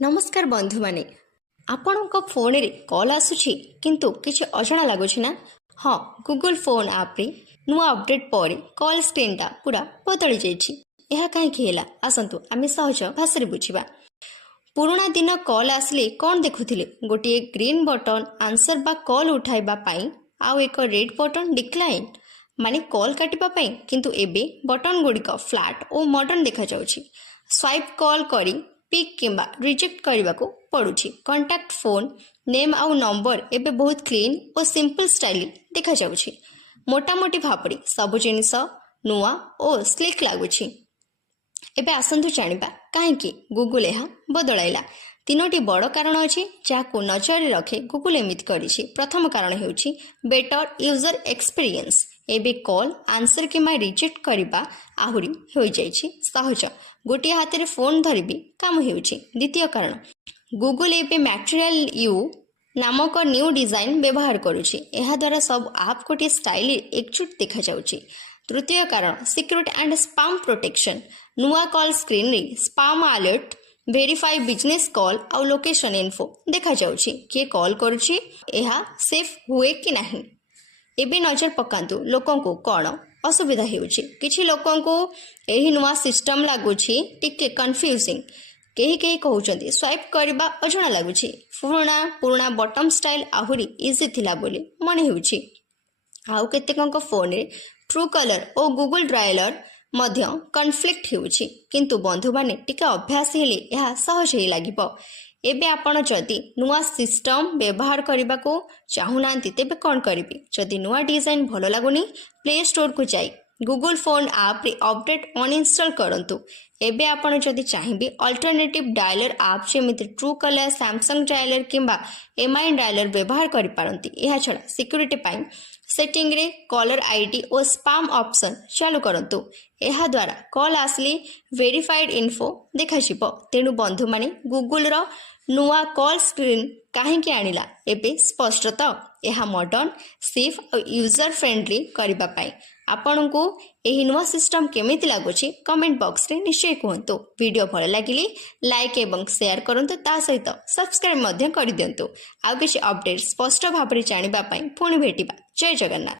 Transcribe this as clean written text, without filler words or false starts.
नमस्कार बंधु माने आपण फोन रे कॉल आसुछि किंतु किछि अजणा लागुछि ना। हाँ, गूगल फोन आप रे नुआ अपडेट पर कॉल स्क्रीन टा पूरा बदली जाइछि। यह कहीं हेला आसंतु आमे सहज भाषा बुझिबा। पुराना दिन कॉल आसले कौन देखुथिले? गोटे ग्रीन बटन आंसर बा कॉल उठाइबा पाई आउ एक रेड बटन डिक्लाइन माने कॉल काटिबा पाई, किंतु एबे बटन गुड़िक फ्लैट और मॉडर्न देखा जाउछि। स्वाइप कॉल करी पिक किंबा रिजेक्ट करने को पड़ुछि। कॉन्टैक्ट फोन नेम आउ नंबर एबे बहुत क्लीन और सिंपल स्टाइल देखा जाउछि। मोटामोटी भापरी सब जिनिस नुआ और स्लिक लागुछि। एबे आसंतु जानिबा काहेकि गूगल यह बदलाइला। तीनोटी बड़ कारण अछि जाको नजर रखे गूगल एमिति करिछि। प्रथम कारण हेउछि बेटर यूजर एक्सपीरियंस। एबे कॉल आंसर किंबा रिजेक्ट करबा आहुरी हो जाइछि सहज। गोटे हाथ रे फोन धरिबी काम हेउछि। द्वितीय कारण गूगल एबे मटेरियल यू नामक न्यू डिजाइन व्यवहार करुछि। एहा द्वारा सब आप गोटे स्टाइल एकजुट देखा जाउछि। तृतीय कारण सिक्योरिटी एंड स्पैम प्रोटेक्शन। नुआ कॉल स्क्रीन रे spam alert verify business call आउ लोकेशन इन्फो देखा जाउछि। के कॉल करुछि एहा सेफ हुए कि नाही। एबे नजर पकांतु लोकों को कौन असुविधा हेउछि। किछि लोकों को एही नुआ सिस्टम लागुछि टिके कंफ्यूजिंग। केही केही कहउछन्ति स्वाइप करबा अजणा लागुछि। पुराना बटम स्टाइल आहुरी इजी थिला बोली मने हेउछि। आउ केतेकंक फोन रे ट्रू कलर और गूगल डायलर मध्य कन्फ्लिक्ट हेउछि, किंतु बंधु माने टिके अभ्यास हेले यह सहज हे लागिबो। एबे आपण जदि नुआ सिस्टम व्यवहार करने को चाहूनांती तेबे कौन करिबे? जदि नुआ डिजाइन भलो लागुनी प्ले स्टोर को जाई गूगल फोन आप रे अपडेट अनइंस्टॉल करंतु। एबे आपण जदि चाहिबे अल्टरनेटिव डायलर आप जेमिति ट्रू कलर सैमसंग डायलर किंबा एमआई डायलर व्यवहार करि पारंती। एहा छडा सिक्योरिटी पाई सेटिंग रे कॉलर आईडी और स्पैम ऑप्शन चालू करंतु। एहा द्वारा कॉल आसली वेरीफाइड इन्फो देखा जिवो। तेनु बंधु माने गूगल रो नुआ कॉल स्क्रीन काहेकि आनिला एबे स्पष्ट तो। एहा मॉडर्न सेफ और यूजर फ्रेंडली करबा पाई। आपनको एही नुआ सिस्टम केमिति लागुछि कमेंट बॉक्स रे निश्चय कहंतु। वीडियो भल लागिली लाइक एवं शेयर करंतु, ता सहित सब्सक्राइब मध्य करि दियंतु। आ किछि अपडेट स्पष्ट भाबरे जानिबा पाई पुणी भेटिबा। जय जगन्नाथ।